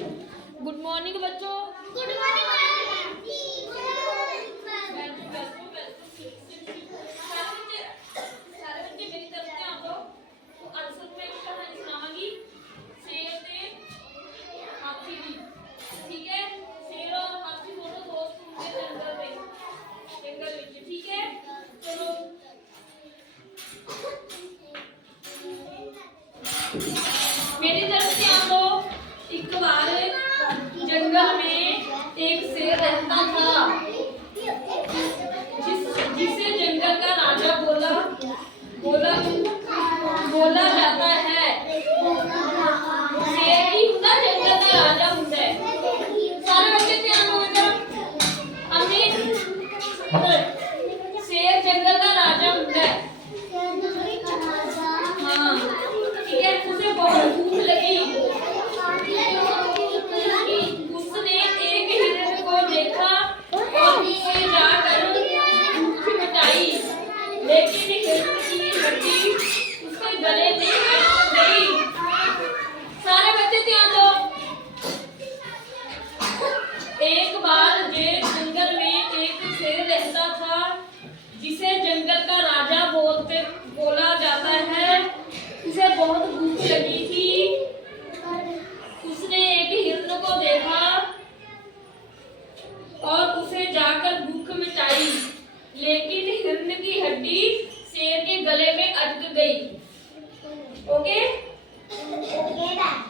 Good morning बच्चों। Good morning. सारे बच्चे मेरी तरफ से आप लोग तो आंसर में एक कहानी सुनाऊंगी शेर ते हाथी की। ठीक है, शेर और हाथी दोनों दोस्त होंगे जंगल में। ठीक है, चलो मेरी तरफ से आप लोग एक बार जंगल में एक शेर रहता था जिसे जंगल का राजा बोला बोला जाता है। शेर ही हुंदा जंगल का राजा हुंदा है। सारे बच्चे ध्यान दो इधर। शेर जंगल का राजा हुंदा है। हाँ ठीक है, उसे बहुत भूख लगी। उसने एक हिरण को देखा और उससे जाकर भूख मिटाई, लेकिन हिरण की हड्डी उसके गले में अटक गई। सारे बच्चे ध्यान दो। एक बार जंगल में एक शेर रहता था जिसे जंगल का राजा बोला जाता है। उसे बहुत भूख लगी थी। उसने एक हिरण को देखा और उसे जाकर भूख मिटाई, लेकिन हिरण की हड्डी शेर के गले में अटक गई। ओके,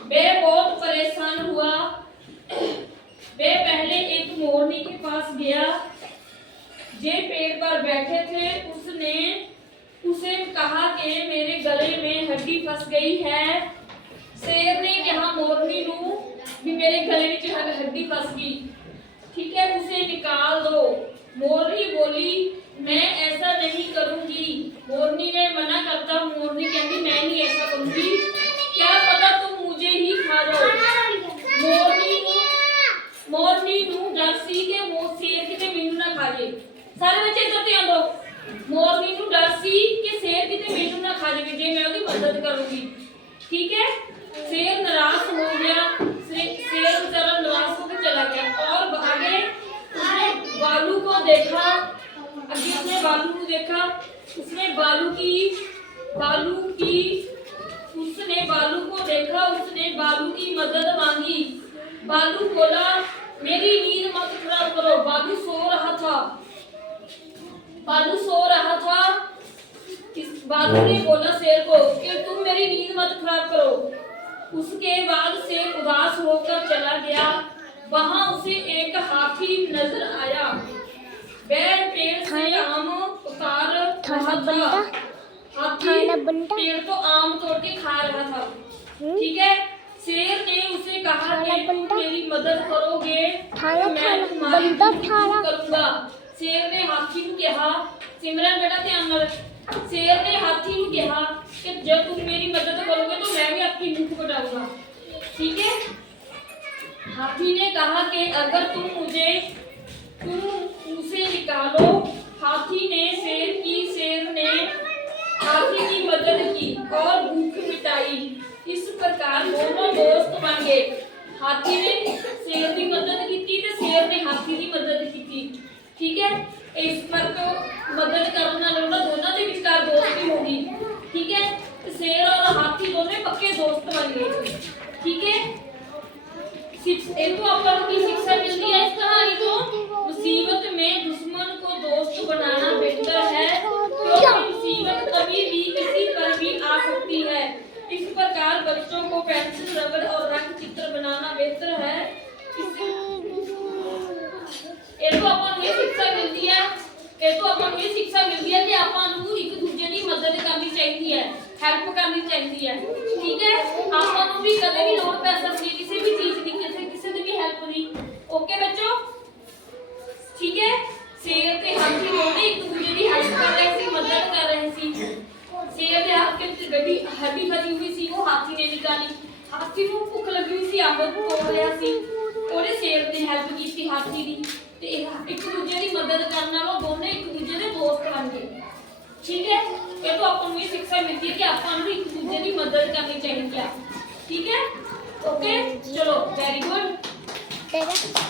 वह बहुत परेशान हुआ। वह पहले एक मोरनी के पास गया जे पेड़ पर बैठे थे। उसने उसे कहा कि मेरे गले में हड्डी फंस गई है। शेर ने कहा मोरनी नू भी मेरे गले में हड्डी फंस गई। ठीक है, उसे निकाल दो। मोरनी बोली मैं ऐसा नहीं करूंगी। मोरनी ने मना करता। मोरनी कहती मैं नहीं ऐसा करूंगी, क्या पता तुम मुझे ही खा जाओ। मोरनी नू डर सी के वो शेर किते मैनू ना खा जाए। सारे बच्चे इधर ध्यान दो। मोरनी नू डर सी कि शेर किते मैनू ना खा जाए जे मैं उसकी मदद करूंगी। ठीक है, शेर नाराज हो गया। शेर बेचारा नाराज होकर चला गया और आगे उसने बालू को देखा। अभी उसने बालू को देखा। उसने बालू की मदद मांगी। बालू बोला मेरी नींद मत खराब करो। बालू सो रहा था। बालू ने बोला शेर को कि तुम मेरी नींद मत खराब करो। उसके बाद शेर उदास होकर चला गया। वहां उसे एक हाथी नजर आया। वह पेड़ से आम उतार रहा था। हाथी पेड़ को आम तोड़ के खा रहा था। ठीक है, शेर ने उसे कहा कि तुम मेरी मदद करोगे तो मैं तुम्हारी मदद करूंगा। शेर ने हाथी को कहा, सिमरन बेटा ध्यान रख। शेर ने हाथी को कहा कि जब तुम मेरी मदद करोगे तो मैं भी आपकी भूख मिटाऊंगा। ठीक है, हाथी ने कहा कि अगर तुम उसे निकालो। हाथी ने हाथी की मदद की और भूख मिटाई। इस प्रकार दोनों दोस्त बन गए। हाथी ने शेर की मदद की थी तो शेर ने हाथी की मदद की थी। ठीक है, इस पर तो मदद करने वाला दोनों के विचार दोस्ती होगी। ठीक है, तो शेर और हाथी दोनों पक्के दोस्त बन गए। ठीक है, एक तो आप लोगों की शिक्षा मिलती है इस कहानी को। मुसीबत में दुश्मन को दोस्त बनाना बेहतर है, क्योंकि मुसीबत कभी भी किसी पर भी आ सकती है। इस प्रकार बच्चों को पेंसिल, रबड़ और रंग चित्र बनाना बेहतर है। ਇਹ ਤੋਂ ਆਪਾਂ ਨੂੰ ਇਹ ਸਿੱਖਿਆ ਮਿਲਦੀ ਹੈ ਕਿ ਆਪਾਂ ਨੂੰ ਇੱਕ ਦੂਜੇ ਦੀ ਮਦਦ ਕਰਨੀ ਚਾਹੀਦੀ ਹੈ, ਹੈਲਪ ਕਰਨੀ ਚਾਹੀਦੀ ਹੈ। ਠੀਕ ਹੈ, ਆਪਾਂ ਨੂੰ ਵੀ ਕਦੇ ਵੀ ਲੋੜ ਪੈ ਸਕਦੀ ਹੈ ਕਿਸੇ ਵੀ ਚੀਜ਼ ਦੀ, ਕਿਸੇ ਦੀ ਵੀ ਹੈਲਪ ਦੀ। ਓਕੇ ਬੱਚੋ, ਠੀਕ ਹੈ। शेर ਤੇ ਹਾਥੀ ਦੋਨੇ ਇੱਕ ਦੂਜੇ ਦੀ ਹੈਲਪ ਕਰ ਰਹੇ ਸੀ, ਮਦਦ ਕਰ ਰਹੇ ਸੀ। शेर ਦੇ ਹੱਥ ਵਿੱਚ ਹੱਡੀ ਫਸੀ ਹੋਈ ਸੀ, ਉਹ ਹਾਥੀ ਨੇ ਨਿਕਾਲੀ। ਹਾਥੀ ਨੂੰ ਭੁੱਖ ਲੱਗੀ ਹੋਈ ਸੀ, ਅੰਬ ਤੋੜ ਰਿਹਾ ਸੀ, ਉਹਨੇ शेर ਨੇ ਹੈਲਪ ਕੀਤੀ ਹਾਥੀ ਦੀ। ਤੇ ਇੱਕ ਦੂਜੇ ਦੀ ਮਦਦ ਕਰਨ ਨਾਲ ਦੋਨੇ ਇੱਕ ਦੂਜੇ ਦੇ ਦੋਸਤ ਬਣ ਗਏ। ਠੀਕ ਹੈ, ਇਹ ਤੋਂ ਆਪਾਂ ਨੂੰ ਇਹ ਸਿੱਖਿਆ ਮਿਲਦੀ ਹੈ ਕਿ ਆਪਾਂ ਨੂੰ ਇੱਕ ਦੂਜੇ ਦੀ ਮਦਦ ਕਰਨੀ ਚਾਹੀਦੀ ਹੈ। ਠੀਕ ਹੈ, ओके चलो वेरी गुड। तेरा